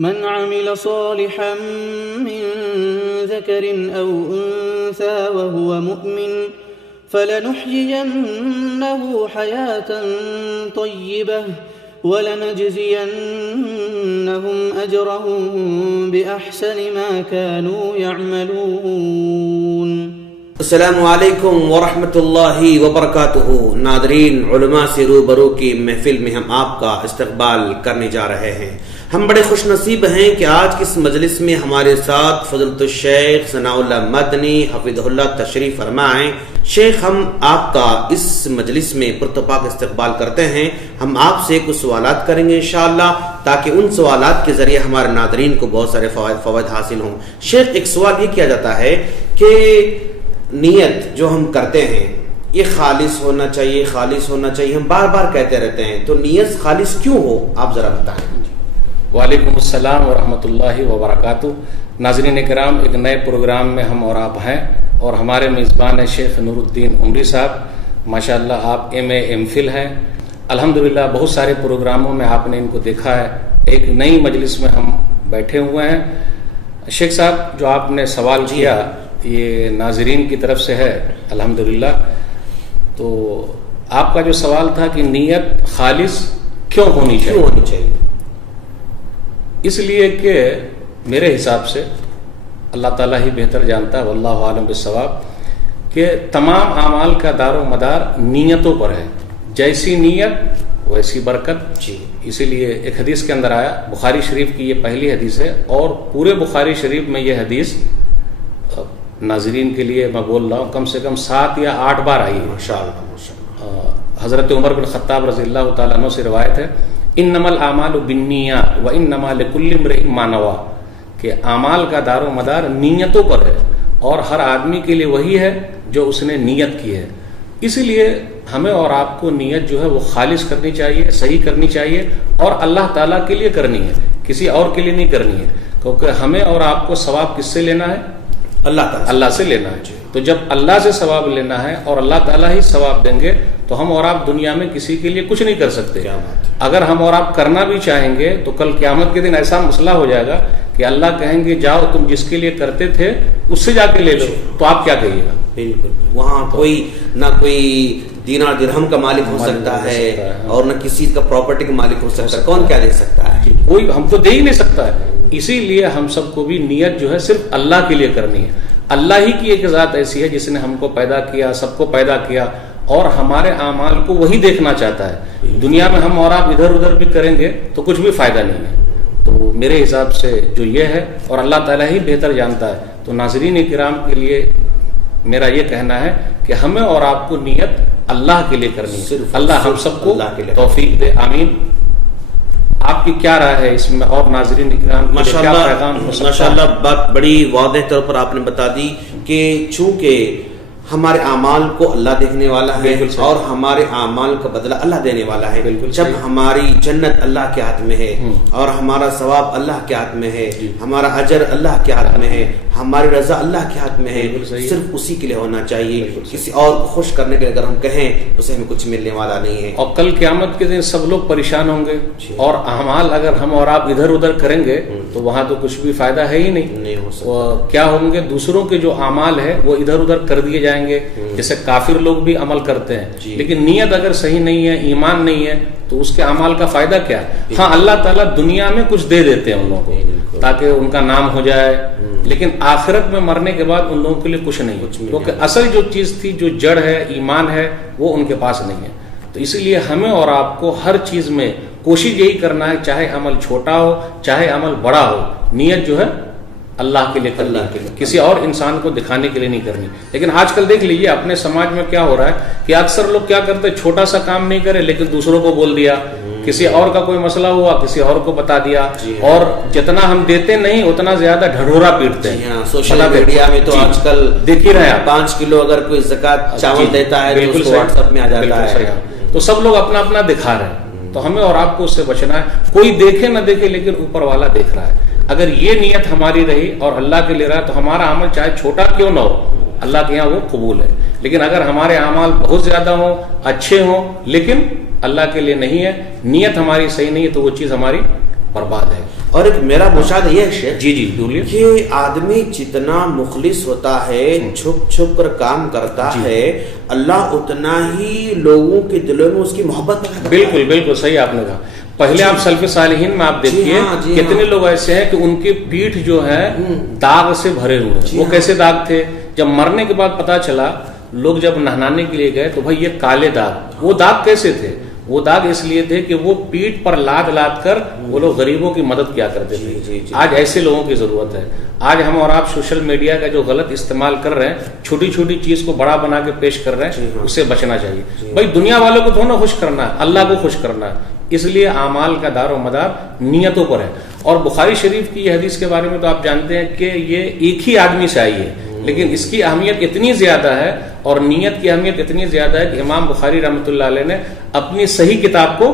من عمل صالحا من ذكر أو أنثى وهو مؤمن فلنحيينه حياة طيبة ولنجزينهم أجرهم بأحسن ما كانوا يعملون. السلام علیکم ورحمۃ اللہ وبرکاتہ. ناظرین، علماء سے روبرو کی محفل میں ہم آپ کا استقبال کرنے جا رہے ہیں. ہم بڑے خوش نصیب ہیں کہ آج کی اس مجلس میں ہمارے ساتھ فضیلت الشیخ ثناء اللہ مدنی حفظہ اللہ تشریف فرما ہیں. شیخ، ہم آپ کا اس مجلس میں پرتپاک استقبال کرتے ہیں. ہم آپ سے کچھ سوالات کریں گے انشاءاللہ، تاکہ ان سوالات کے ذریعے ہمارے ناظرین کو بہت سارے فوائد حاصل ہوں. شیخ، ایک سوال یہ کیا جاتا ہے کہ نیت جو ہم کرتے ہیں یہ خالص ہونا چاہیے، خالص ہونا چاہیے، ہم بار بار کہتے رہتے ہیں، تو نیت خالص کیوں ہو، آپ ذرا بتائیں. وعلیکم السلام ورحمۃ اللہ وبرکاتہ. ناظرین کرام، ایک نئے پروگرام میں ہم اور آپ ہیں، اور ہمارے میزبان ہے شیخ نور الدین عمری صاحب. ماشاءاللہ آپ ایم.اے. ایم.فل ہیں. الحمدللہ بہت سارے پروگراموں میں آپ نے ان کو دیکھا ہے. ایک نئی مجلس میں ہم بیٹھے ہوئے ہیں. شیخ صاحب، جو آپ نے سوال کیا یہ ناظرین کی طرف سے ہے الحمدللہ. تو آپ کا جو سوال تھا کہ نیت خالص کیوں ہونی چاہیے، اس لیے کہ میرے حساب سے اللہ تعالیٰ ہی بہتر جانتا ہے، واللہ عالم بالصواب، کہ تمام اعمال کا دار و مدار نیتوں پر ہے. جیسی نیت ویسی برکت. اسی لیے ایک حدیث کے اندر آیا، بخاری شریف کی یہ پہلی حدیث ہے، اور پورے بخاری شریف میں یہ حدیث ناظرین کے لیے میں بول رہا ہوں کم سے کم 7 یا 8 بار آئی ہے. حضرت عمر بن خطاب رضی اللہ تعالیٰ عنہ سے روایت ہے، انما الاعمال بالنیات وانما لکل امرئ ما نوی، کہ اعمال کا دار و مدار نیتوں پر ہے، اور ہر آدمی کے لیے وہی ہے جو اس نے نیت کی ہے. اسی لیے ہمیں اور آپ کو نیت جو ہے وہ خالص کرنی چاہیے، صحیح کرنی چاہیے، اور اللہ تعالیٰ کے لیے کرنی ہے، کسی اور کے لیے نہیں کرنی ہے. کیونکہ ہمیں اور آپ کو ثواب کس سے لینا ہے؟ اللہ سے لینا ہے. تو جب اللہ سے ثواب لینا ہے اور اللہ تعالیٰ ہی ثواب دیں گے، تو ہم اور آپ دنیا میں کسی کے لیے کچھ نہیں کر سکتے. اگر ہم اور آپ کرنا بھی چاہیں گے تو کل قیامت کے دن ایسا مسئلہ ہو جائے گا کہ اللہ کہیں گے جاؤ تم جس کے لیے کرتے تھے اس سے جا کے لے لو، تو آپ کیا کہیے گا؟ بالکل، وہاں کوئی نہ کوئی دینار درہم کا مالک ہو سکتا ہے، اور نہ کسی کا پراپرٹی کا مالک ہو سکتا ہے. کون کیا دے سکتا ہے؟ کوئی ہم کو دے ہی نہیں سکتا ہے. اسی لیے ہم سب کو بھی نیت جو ہے صرف اللہ کے لیے کرنی ہے. اللہ ہی کی ایک ذات ایسی ہے جس نے ہم کو پیدا کیا، سب کو پیدا کیا، اور ہمارے اعمال کو وہی دیکھنا چاہتا ہے. دنیا میں ہم اور آپ ادھر ادھر بھی کریں گے تو کچھ بھی فائدہ نہیں ہے. تو میرے حساب سے جو یہ ہے، اور اللہ تعالیٰ ہی بہتر جانتا ہے، تو ناظرین کرام کے لیے میرا یہ کہنا ہے کہ ہمیں اور آپ کو نیت اللہ کے لیے کرنی ہے. اللہ ہم سب کو توفیق دے، آمین. آپ کی کیا رائے ہے اس میں؟ اور ناظرین کرام ماشاءاللہ بات بڑی واضح طور پر آپ نے بتا دی کہ چونکہ ہمارے اعمال کو اللہ دیکھنے والا ہے، اور ہمارے اعمال کا بدلہ اللہ دینے والا ہے. جب ہماری جنت اللہ کے ہاتھ میں ہے، اور ہمارا ثواب اللہ کے ہاتھ میں ہے، ہمارا اجر اللہ کے ہاتھ میں ہے، ہماری رضا اللہ کے ہاتھ میں ہے، صرف اسی کے لیے ہونا چاہیے. کسی اور کو خوش کرنے کے لیے اگر ہم کہیں تو اسے ہمیں کچھ ملنے والا نہیں ہے. اور کل قیامت کے دن سب لوگ پریشان ہوں گے، اور اعمال اگر ہم اور آپ ادھر ادھر کریں گے تو وہاں تو کچھ بھی فائدہ ہے ہی نہیں. کیا ہوں گے؟ دوسروں کے جو اعمال ہے وہ ادھر ادھر کر دیے جائیں گے. جیسے کافر لوگ بھی عمل کرتے ہیں، لیکن نیت اگر صحیح نہیں ہے، ایمان نہیں ہے، تو اس کے اعمال کا فائدہ کیا ہے؟ ہاں، اللہ تعالیٰ دنیا میں کچھ دے دیتے ہیں ان لوگوں کو تاکہ ان کا نام ہو جائے، لیکن آخرت میں مرنے کے بعد ان لوگوں کے لیے کچھ نہیں، کیونکہ اصل جو چیز تھی، جو جڑ ہے، ایمان ہے، وہ ان کے پاس نہیں ہے. تو اسی لیے ہمیں اور آپ کو ہر چیز میں کوشش یہی کرنا ہے، چاہے عمل چھوٹا ہو چاہے عمل بڑا ہو، نیت جو ہے اللہ کے لیے کرنا ہے، کسی اور انسان کو دکھانے کے لیے نہیں کرنی. لیکن آج کل دیکھ لیجیے اپنے سماج میں کیا ہو رہا ہے کہ اکثر لوگ کیا کرتے ہیں، چھوٹا سا کام نہیں کرے لیکن دوسروں کو بول دیا، کسی اور کا کوئی مسئلہ ہوا کسی اور کو بتا دیا، اور جتنا ہم دیتے نہیں اتنا زیادہ ڈھڈورا پیٹتے ہیں. سوشل میڈیا میں تو آج کل دیکھ ہی رہے ہیں، 5 کلو اگر کوئی زکوٰۃ چاول دیتا ہے تو اس کو واٹس ایپ میں آ جاتا ہے. تو سب لوگ اپنا اپنا دکھا رہے ہیں. تو ہمیں اور آپ کو اس سے بچنا ہے. کوئی دیکھے نہ دیکھے لیکن اوپر والا دیکھ رہا ہے. اگر یہ نیت ہماری رہی اور اللہ کے لیے رہا تو ہمارا عمل چاہے چھوٹا کیوں نہ ہو اللہ کے یہاں وہ قبول ہے. لیکن اگر ہمارے اعمال بہت زیادہ ہوں، اچھے ہوں، لیکن اللہ کے لیے نہیں ہے، نیت ہماری صحیح نہیں ہے، تو وہ چیز ہماری برباد ہے. اور ایک میرا مشاہدہ یہ ہے شیخ جی بولیے کہ آدمی جتنا مخلص ہوتا ہے، چھپ چھپ کر کام کرتا ہے، اللہ اتنا ہی لوگوں کے دلوں میں اس کی محبت پیدا کرتا ہے۔ بالکل بالکل صحیح آپ نے کہا۔ پہلے آپ سلف صالحین میں آپ دیکھیے کتنے لوگ ایسے ہیں کہ ان کی پیٹھ جو ہے داغ سے بھرے ہوئے ہیں۔ وہ کیسے داغ تھے؟ جب مرنے کے بعد پتا چلا، لوگ جب نہلانے کے لیے گئے تو بھائی یہ کالے داغ، وہ داغ کیسے تھے؟ وہ داغ اس لیے تھے کہ وہ پیٹھ پر لاد لاد کر وہ لوگ غریبوں کی مدد کیا کرتے تھے۔ آج ایسے لوگوں کی ضرورت ہے۔ آج ہم اور آپ سوشل میڈیا کا جو غلط استعمال کر رہے ہیں، چھوٹی چھوٹی چیز کو بڑا بنا کے پیش کر رہے ہیں، اس سے بچنا چاہیے۔ بھائی دنیا والوں کو تھوڑا خوش کرنا ہے، اللہ کو خوش کرنا ہے۔ اس لیے اعمال کا دار و مدار نیتوں پر ہے۔ اور بخاری شریف کی یہ حدیث کے بارے میں تو آپ جانتے ہیں کہ یہ ایک ہی آدمی سے آئی ہے، لیکن اس کی اہمیت اتنی زیادہ ہے اور نیت کی اہمیت اتنی زیادہ ہے کہ امام بخاری رحمۃ اللہ علیہ نے اپنی صحیح کتاب کو،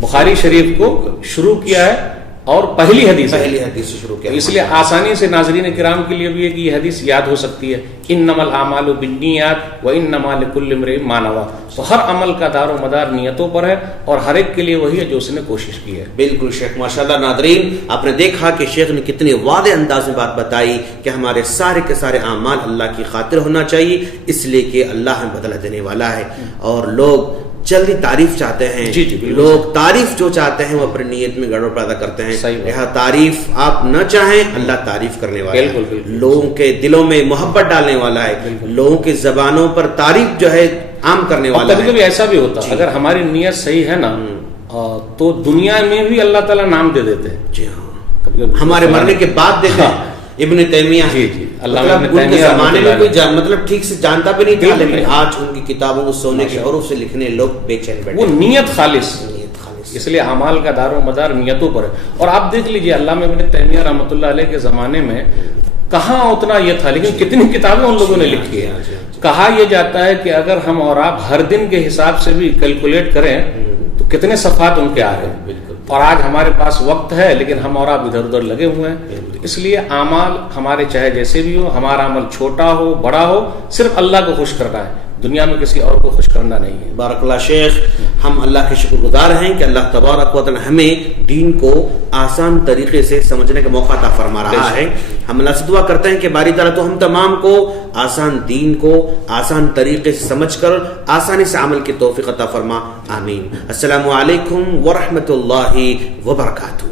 بخاری شریف کو شروع کیا ہے اور پہلی حدیث سے شروع کیا، اس لیے آسانی سے ناظرین کرام کے لیے بھی ہے کہ یہ حدیث یاد ہو سکتی ہے، انما الاعمال بالنیات وانما لکل امرئ ما نوى۔ تو ہر عمل کا دار و مدار نیتوں پر ہے اور ہر ایک کے لیے وہی ہے جو اس نے کوشش کی ہے۔ بالکل شیخ، ماشاءاللہ۔ ناظرین آپ نے دیکھا کہ شیخ نے کتنی واضح انداز میں بات بتائی کہ ہمارے سارے کے سارے اعمال اللہ کی خاطر ہونا چاہیے، اس لیے کہ اللہ ہمیں بدلہ دینے والا ہے۔ اور لوگ جلدی تعریف چاہتے ہیں، لوگ تعریف جو چاہتے ہیں وہ اپنی نیت میں گڑبڑ پیدا کرتے ہیں۔ یہاں تعریف آپ نہ چاہیں، اللہ تعریف کرنے والا ہے، لوگوں کے دلوں میں محبت ڈالنے والا ہے، لوگوں کی زبانوں پر تعریف جو ہے عام کرنے والا ہے۔ کبھی کبھی ایسا بھی ہوتا ہے اگر ہماری نیت صحیح ہے نا تو دنیا میں بھی اللہ تعالیٰ نام دے دیتے ہیں۔ جی ہاں، ہمارے مرنے کے بعد دیتے ہیں۔ ابن تیمیہ مطلب ان کے زمانے میں کوئی مطلب ٹھیک سے جانتا بھی نہیں تھا، لیکن آج ان کی کتابوں کو سونے کے حروف سے لکھنے لوگ بے چین بیٹھے۔ وہ نیت خالص، اس لیے اعمال کا دار و مدار نیتوں پر ہے۔ اور آپ دیکھ لیجئے علامہ ابن تیمیہ رحمۃ اللہ علیہ کے زمانے میں کہاں اتنا یہ تھا، لیکن کتنی کتابیں ان لوگوں نے لکھی ہے۔ کہا یہ جاتا ہے کہ اگر ہم اور آپ ہر دن کے حساب سے بھی کیلکولیٹ کریں تو کتنے صفحات ان کے آ رہے ہیں۔ اور آج ہمارے پاس وقت ہے لیکن ہم اور آپ ادھر ادھر لگے ہوئے ہیں۔ اس لیے اعمال ہمارے چاہے جیسے بھی ہو، ہمارا عمل چھوٹا ہو بڑا ہو، صرف اللہ کو خوش کرنا ہے، دنیا میں کسی اور کو خوش کرنا نہیں ہے۔ بارک اللہ شیخ، ہم اللہ کے شکر گزار ہیں کہ اللہ تبارک و تعالی ہمیں دین کو آسان طریقے سے سمجھنے کا موقع عطا فرما رہا ہے۔ ہم اللہ سے دعا کرتے ہیں کہ باری تعالیٰ تو ہم تمام کو آسان دین کو آسان طریقے سے سمجھ کر آسانی سے عمل کی توفیق عطا فرما، آمین۔ السلام علیکم ورحمۃ اللہ وبرکاتہ۔